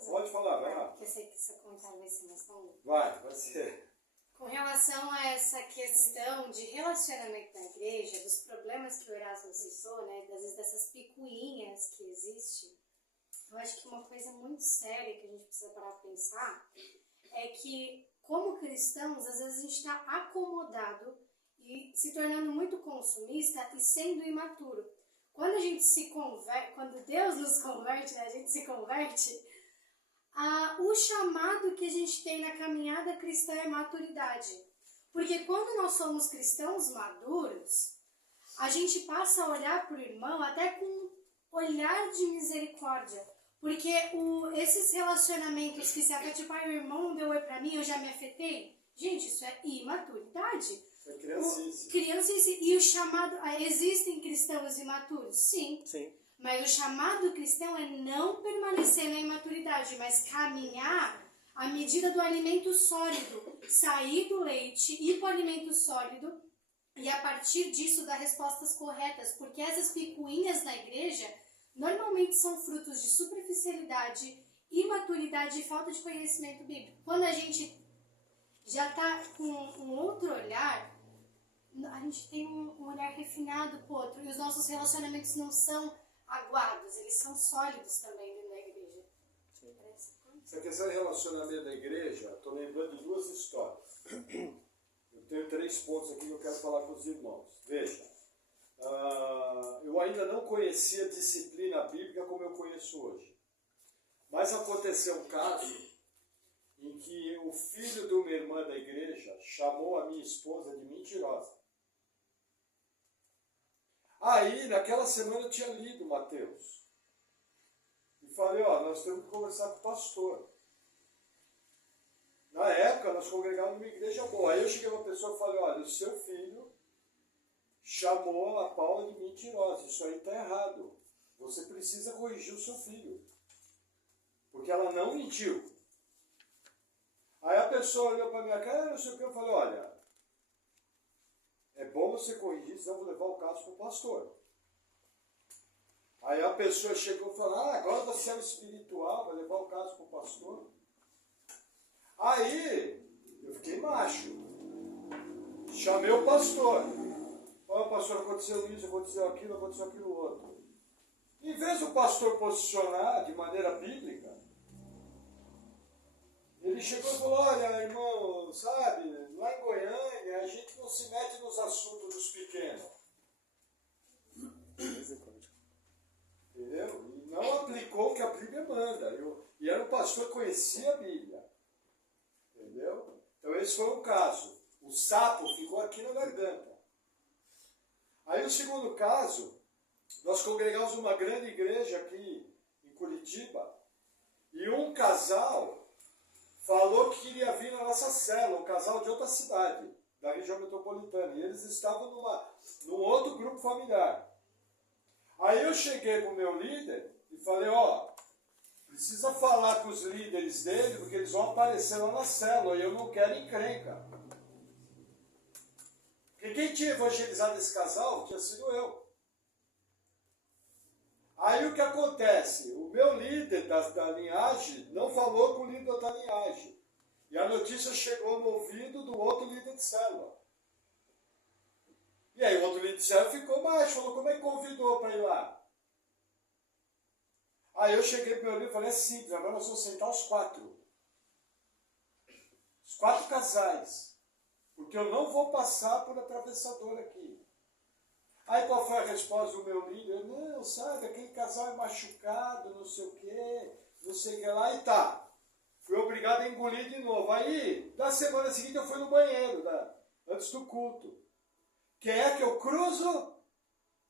Pode falar, vai lá. Porque eu sei que seu comentário vai ser mais longo. Vai ser. Com relação a essa questão de relacionamento na igreja, dos problemas que o Erasmo citou, né, às vezes dessas picuinhas que existem, eu acho que uma coisa muito séria que a gente precisa parar para pensar é que, como cristãos, às vezes a gente está acomodado e se tornando muito consumista e sendo imaturo. Quando a gente se converte, quando Deus nos converte, né, a gente se converte, o chamado que a gente tem na caminhada cristã é maturidade. Porque quando nós somos cristãos maduros, a gente passa a olhar para o irmão até com um olhar de misericórdia. Porque esses relacionamentos que se afetam, tipo, o irmão não deu oi pra mim, eu já me afetei. Gente, isso é imaturidade. É criancice. Criancice. E o chamado... Existem cristãos imaturos? Sim. Sim. Mas o chamado cristão é não permanecer na imaturidade, mas caminhar à medida do alimento sólido. Sair do leite, ir para o alimento sólido e a partir disso dar respostas corretas. Porque essas picuinhas na igreja normalmente são frutos de superficialidade, imaturidade e falta de conhecimento bíblico. Quando a gente já está com um outro olhar, a gente tem um olhar refinado para o outro. E os nossos relacionamentos não são aguados, eles são sólidos também dentro da igreja. Essa questão de relacionamento da igreja, estou lembrando de duas histórias. Eu tenho 3 pontos aqui que eu quero falar com os irmãos. Veja, eu ainda não conhecia a disciplina bíblica como eu conheço hoje. Mas aconteceu um caso em que o filho de uma irmã da igreja chamou a minha esposa de mentirosa. Aí, naquela semana eu tinha lido Mateus. E falei, nós temos que conversar com o pastor. Na época, nós congregávamos numa igreja boa. Aí eu cheguei para uma pessoa e falei, olha, o seu filho chamou a Paula de mentirosa. Isso aí está errado. Você precisa corrigir o seu filho. Porque ela não mentiu. Aí a pessoa olhou para minha cara, não sei o que, eu falei, olha, é bom você corrigir, senão eu vou levar o caso para o pastor. Aí a pessoa chegou e falou, agora você é o espiritual, vai levar o caso para o pastor. Aí eu fiquei macho. Chamei o pastor. Olha, pastor, aconteceu isso, aconteceu aquilo outro. Em vez do pastor posicionar de maneira bíblica, ele chegou e falou, olha, irmão, sabe, lá em Goiânia a gente não se mete nos assuntos dos pequenos. Entendeu? E não aplicou o que a Bíblia manda. E era um pastor que conhecia a Bíblia. Entendeu? Então esse foi o caso. O sapo ficou aqui na garganta. Aí o segundo caso, nós congregamos uma grande igreja aqui em Curitiba. E um casal falou que queria vir na nossa célula, um casal de outra cidade, da região metropolitana. E eles estavam num outro grupo familiar. Aí eu cheguei para o meu líder e falei, precisa falar com os líderes dele, porque eles vão aparecer lá na célula e eu não quero encrenca. Porque quem tinha evangelizado esse casal tinha sido eu. Aí o que acontece? O meu líder da linhagem não falou com o líder da linhagem. E a notícia chegou no ouvido do outro líder de célula. E aí o outro líder de célula ficou macho, falou, como é que convidou para ir lá? Aí eu cheguei para o meu líder e falei, é simples, agora nós vamos sentar os 4. Os 4 casais. Porque eu não vou passar por atravessador aqui. Aí qual foi a resposta do meu líder? Não, sabe, aquele casal é machucado, não sei o quê, não sei o que lá, e tá. Fui obrigado a engolir de novo. Aí, na semana seguinte, eu fui no banheiro, antes do culto. Quem é que eu cruzo?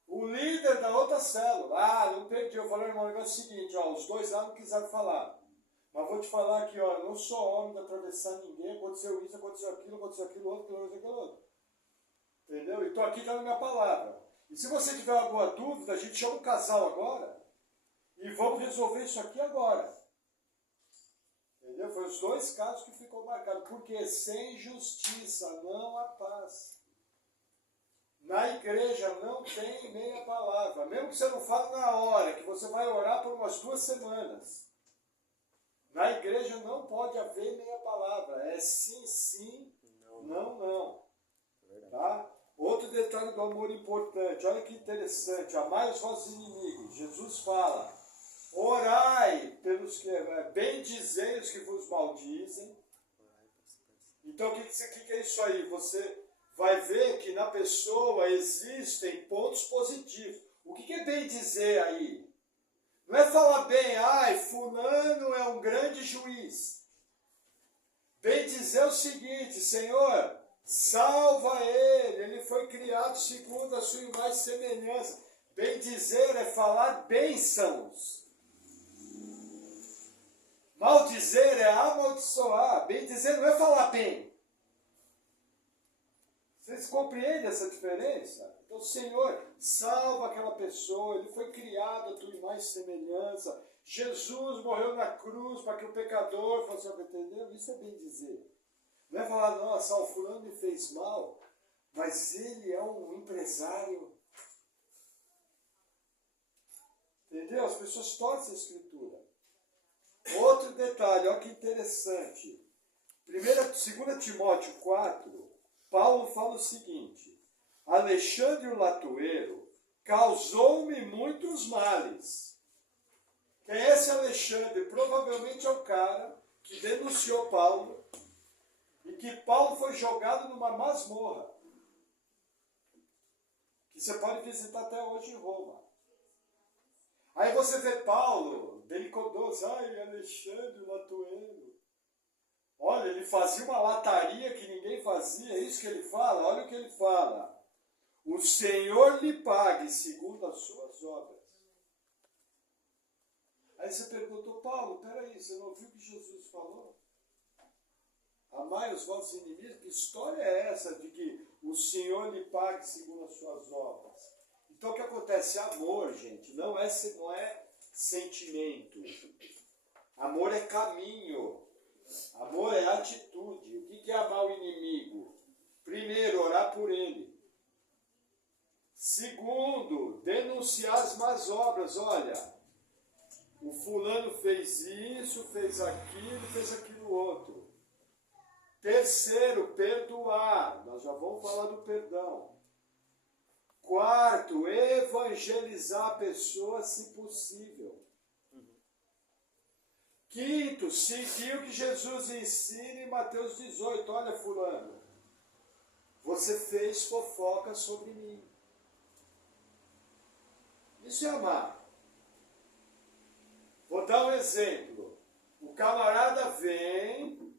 O líder da outra célula. Ah, não perdi. Eu falei, irmão, o negócio é o seguinte, ó, os dois lá não quiseram falar. Mas vou te falar aqui, ó, eu não sou homem de atravessar ninguém, aconteceu isso, aconteceu aquilo outro, aquilo outro. Entendeu? E estou aqui dando minha palavra. E se você tiver alguma dúvida, a gente chama o casal agora e vamos resolver isso aqui agora. Entendeu? Foi os dois casos que ficou marcado. Porque sem justiça não há paz. Na igreja não tem meia palavra. Mesmo que você não fale na hora, que você vai orar por umas 2 semanas. Na igreja não pode haver meia palavra. É sim, sim, não. Tá? Outro detalhe do amor importante. Olha que interessante. Amai os vossos inimigos. Jesus fala, orai pelos que... bendizei os que vos maldizem. Então, o que é isso aí? Você vai ver que na pessoa existem pontos positivos. O que é bem dizer aí? Não é falar bem, ai, fulano é um grande juiz. Bem dizer o seguinte, Senhor, salva ele foi criado segundo a sua imagem e semelhança. Bem dizer é falar bênçãos. Maldizer é amaldiçoar. Bem dizer não é falar bem. Vocês compreendem essa diferença? Então, Senhor, salva aquela pessoa, ele foi criado a tua imagem e semelhança. Jesus morreu na cruz para que o pecador fosse entendeu? Isso é bem dizer. Não é falar, nossa, o fulano me fez mal, mas ele é um empresário. Entendeu? As pessoas torcem a escritura. Outro detalhe, olha que interessante. 2 Timóteo 4, Paulo fala o seguinte, Alexandre o Latueiro causou-me muitos males. Quem é esse Alexandre? Provavelmente é o cara que denunciou Paulo e que Paulo foi jogado numa masmorra, que você pode visitar até hoje em Roma. Aí você vê Paulo, delicodoso, ai, Alexandre o Latueiro. Olha, ele fazia uma lataria que ninguém fazia, é isso que ele fala? Olha o que ele fala. O Senhor lhe pague segundo as suas obras. Aí você perguntou, Paulo, peraí, você não ouviu o que Jesus falou? Amai os vossos inimigos? Que história é essa de que o Senhor lhe pague segundo as suas obras? Então o que acontece? Amor, gente, não é sentimento. Amor é caminho. Amor é atitude. O que é amar o inimigo? Primeiro, orar por ele. Segundo, denunciar as más obras. Olha, o fulano fez isso, fez aquilo outro. Terceiro, perdoar. Nós já vamos falar do perdão. Quarto, evangelizar a pessoa se possível. Quinto, seguir o que Jesus ensina em Mateus 18. Olha, fulano, você fez fofoca sobre mim. Isso é amar. Vou dar um exemplo. O camarada vem,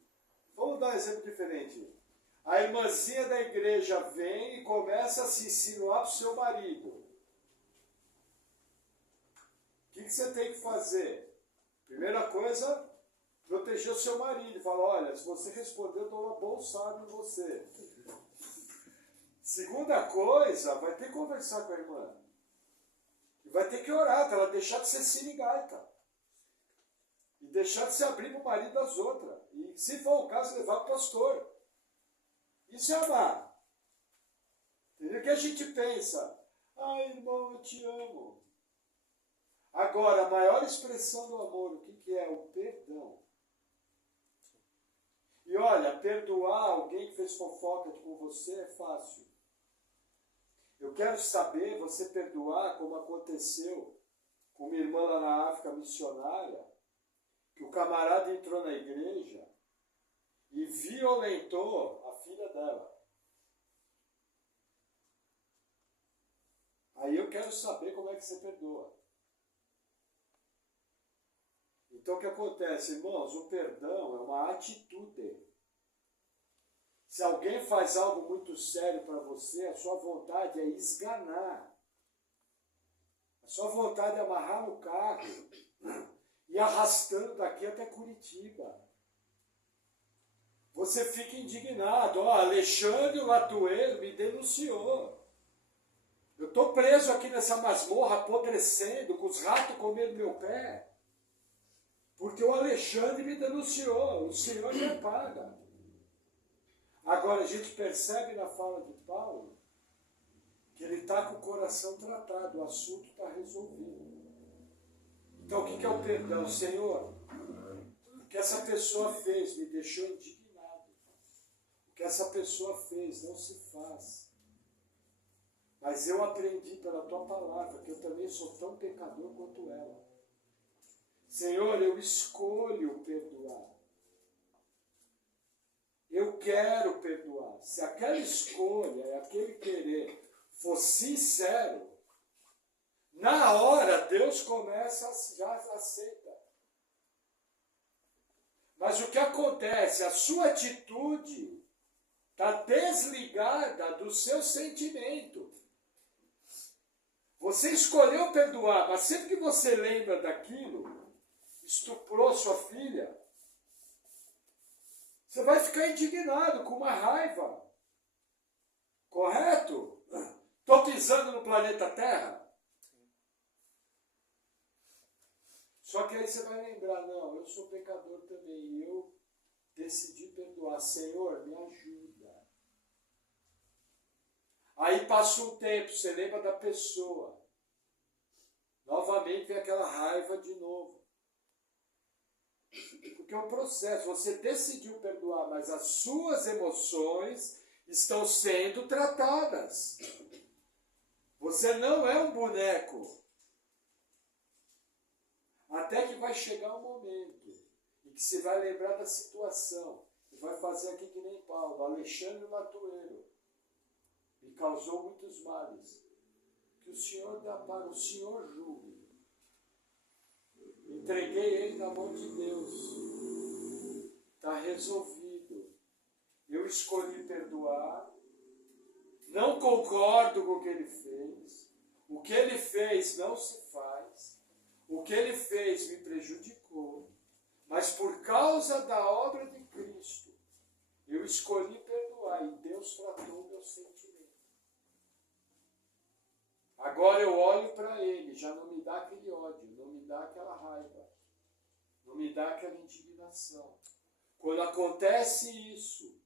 vamos dar um exemplo diferente. A irmãzinha da igreja vem e começa a se insinuar para o seu marido. O que você tem que fazer? Primeira coisa, proteger o seu marido. Fala, olha, se você responder, eu dou uma bolsada em você. Segunda coisa, vai ter que conversar com a irmã. E vai ter que orar para ela deixar de ser sirigaita. E deixar de se abrir para o marido das outras. E, se for o caso, levar para o pastor. Isso é amar. Entendeu? O que a gente pensa? Ai, irmão, eu te amo. Agora, a maior expressão do amor, o que é? O perdão. E olha, perdoar alguém que fez fofoca com você é fácil. Eu quero saber você perdoar como aconteceu com uma irmã lá na África missionária, que o camarada entrou na igreja e violentou a filha dela. Aí eu quero saber como é que você perdoa. Então o que acontece, irmãos? O perdão é uma atitude. Se alguém faz algo muito sério para você, a sua vontade é esganar. A sua vontade é amarrar no carro e arrastando daqui até Curitiba. Você fica indignado. Ó, Alexandre Latueiro me denunciou. Eu estou preso aqui nessa masmorra apodrecendo, com os ratos comendo meu pé. Porque o Alexandre me denunciou. O Senhor me paga. Agora a gente percebe na fala de Paulo que ele está com o coração tratado, o assunto está resolvido. Então o que é o perdão? Senhor, o que essa pessoa fez me deixou indignado. O que essa pessoa fez não se faz. Mas eu aprendi pela tua palavra que eu também sou tão pecador quanto ela. Senhor, eu escolho perdoar. Eu quero perdoar. Se aquela escolha, aquele querer for sincero, na hora Deus começa, já aceita. Mas o que acontece? A sua atitude está desligada do seu sentimento. Você escolheu perdoar, mas sempre que você lembra daquilo, estuprou sua filha, você vai ficar indignado, com uma raiva. Correto? Estou pisando no planeta Terra? Só que aí você vai lembrar, não, eu sou pecador também, e eu decidi perdoar. Senhor, me ajuda. Aí passa um tempo, você lembra da pessoa. Novamente vem aquela raiva de novo. Porque é um processo, você decidiu perdoar, mas as suas emoções estão sendo tratadas. Você não é um boneco. Até que vai chegar um momento em que você vai lembrar da situação e vai fazer aqui que nem Paulo, Alexandre Latueiro me causou muitos males. Que o Senhor dá para o Senhor julgue. Entreguei ele na mão de Deus. Está resolvido. Eu escolhi perdoar. Não concordo com o que ele fez. O que ele fez não se faz. O que ele fez me prejudicou. Mas por causa da obra de Cristo, eu escolhi perdoar e Deus tratou o meu sentimento. Agora eu olho para ele, já não me dá aquele ódio, não me dá aquela raiva, não me dá aquela indignação. Quando acontece isso,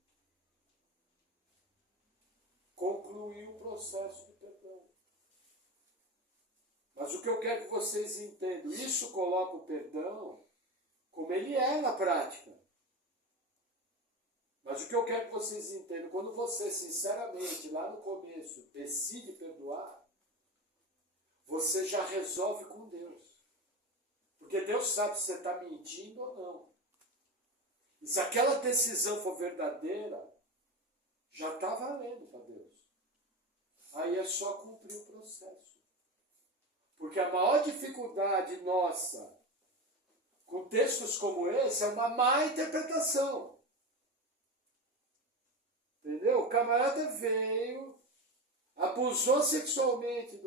concluiu o processo de perdão. Mas o que eu quero que vocês entendam, isso coloca o perdão como ele é na prática. Mas o que eu quero que vocês entendam, quando você sinceramente, lá no começo, decide perdoar, você já resolve com Deus. Porque Deus sabe se você está mentindo ou não. E se aquela decisão for verdadeira, já está valendo para Deus. Aí é só cumprir o processo. Porque a maior dificuldade nossa com textos como esse é uma má interpretação. Entendeu? O camarada veio, abusou sexualmente,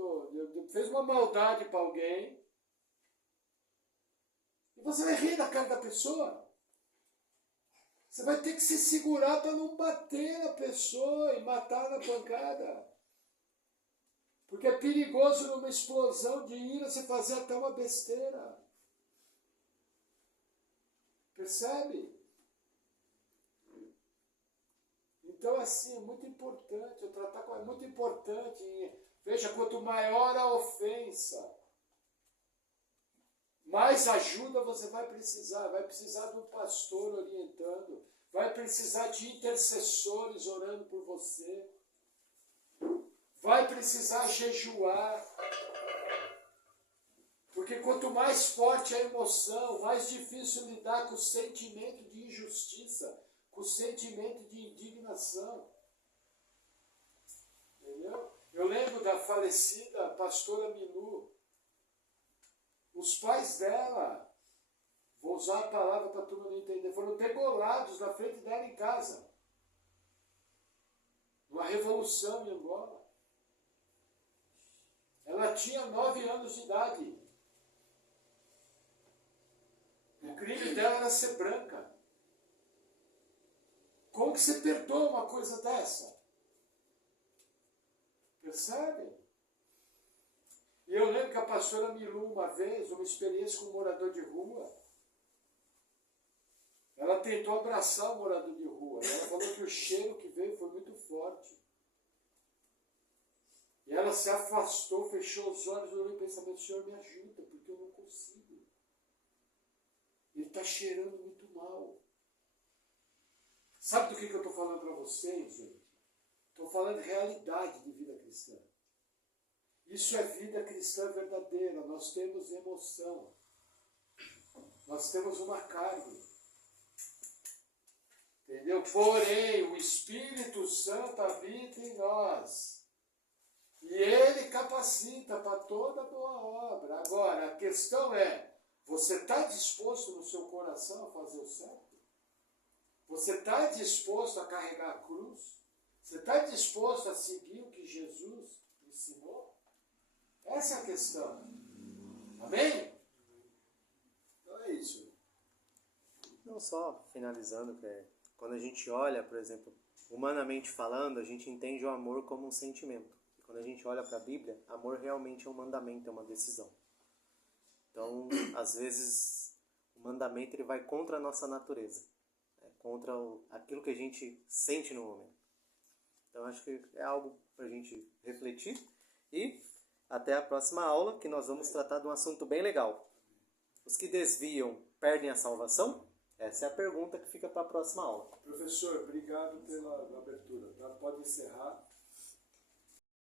fez uma maldade para alguém, e você vai rir da cara da pessoa. Você vai ter que se segurar para não bater na pessoa e matar na pancada. Porque é perigoso numa explosão de ira você fazer até uma besteira. Percebe? Então, assim, é muito importante, eu tratar com é muito importante. Veja, quanto maior a ofensa, mais ajuda você vai precisar de um pastor orientando, vai precisar de intercessores orando por você, vai precisar jejuar, porque quanto mais forte a emoção, mais difícil lidar com o sentimento de injustiça, com o sentimento de indignação. Entendeu? Eu lembro da falecida pastora Minu. Os pais dela vou usar a palavra para a turma não entender, foram degolados na frente dela em casa. Uma revolução em Angola. Ela tinha 9 anos de idade. O crime dela era ser branca. Como que você perdoa uma coisa dessa? Percebe? E eu lembro que a pastora Milu, uma vez, uma experiência com um morador de rua, ela tentou abraçar o morador de rua. Ela falou que o cheiro que veio foi muito forte. E ela se afastou, fechou os olhos e olhou e pensamento, Senhor, me ajuda, porque eu não consigo. Ele está cheirando muito mal. Sabe do que eu estou falando para vocês, gente? Estou falando de realidade de vida cristã. Isso é vida cristã verdadeira. Nós temos emoção. Nós temos uma carne. Entendeu? Porém, o Espírito Santo habita em nós. E Ele capacita para toda boa obra. Agora, a questão é, você está disposto no seu coração a fazer o certo? Você está disposto a carregar a cruz? Você está disposto a seguir o que Jesus ensinou? Essa é a questão. Amém? Então é isso. Não só, finalizando, que quando a gente olha, por exemplo, humanamente falando, a gente entende o amor como um sentimento. E quando a gente olha para a Bíblia, amor realmente é um mandamento, é uma decisão. Então, às vezes, o mandamento ele vai contra a nossa natureza, contra aquilo que a gente sente no momento. Então, acho que é algo para a gente refletir. E até a próxima aula, que nós vamos tratar de um assunto bem legal. Os que desviam perdem a salvação? Essa é a pergunta que fica para a próxima aula. Professor, obrigado pela abertura. Tá? Pode encerrar.